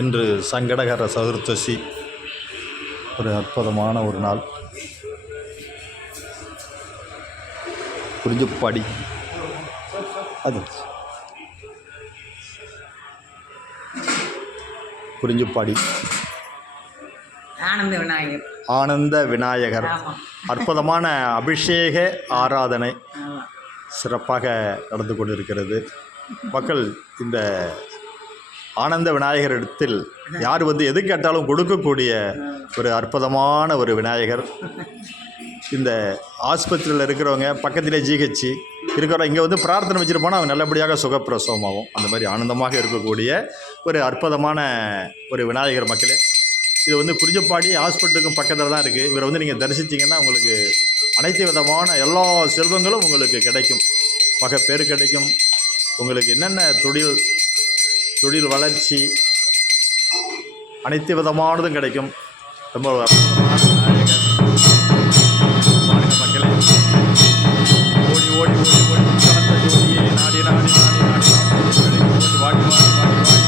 இன்று சங்கடகர சதுர்த்தசி, ஒரு அற்புதமான ஒரு நாள். குறிஞ்சிப்பாடி அது குறிஞ்சிப்பாடி ஆனந்த விநாயகர் அற்புதமான அபிஷேக ஆராதனை சிறப்பாக நடந்து கொண்டிருக்கிறது. மக்கள் இந்த ஆனந்த விநாயகர் இடத்தில் யார் எது கேட்டாலும் கொடுக்கக்கூடிய ஒரு அற்புதமான ஒரு விநாயகர். இந்த ஆஸ்பத்திரியில் இருக்கிறவங்க பக்கத்திலே ஜிஹெச் இருக்கிறவங்க இங்கே பிரார்த்தனை வச்சுட்டு போனால் அவங்க நல்லபடியாக சுகப்பிரசவமாகும். அந்த மாதிரி ஆனந்தமாக இருக்கக்கூடிய ஒரு அற்புதமான ஒரு விநாயகர் மக்களே. இது குறிஞ்சிப்பாடி ஹாஸ்பிட்டலுக்கும் பக்கத்தில் தான் இருக்குது. இவரை நீங்கள் தரிசித்திங்கன்னா உங்களுக்கு அனைத்து விதமான எல்லா செல்வங்களும் உங்களுக்கு கிடைக்கும். பேர் கிடைக்கும். உங்களுக்கு என்னென்ன தொழில் வளர்ச்சி அனைத்து விதமானதும் கிடைக்கும். ரொம்ப அற்புதமான விநாயகர் பாருங்க மக்களே. ஓடி ஓடி ஓடி ஓடி கலந்த ஜோதியே நாடி நாடி நாடி நாடி ஓடி வாடி வாடி வாடி வாடி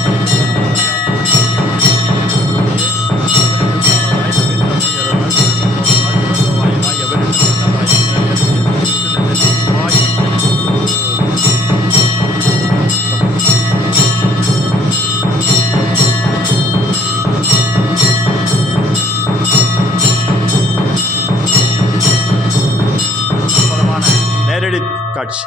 நேரடி காட்சி.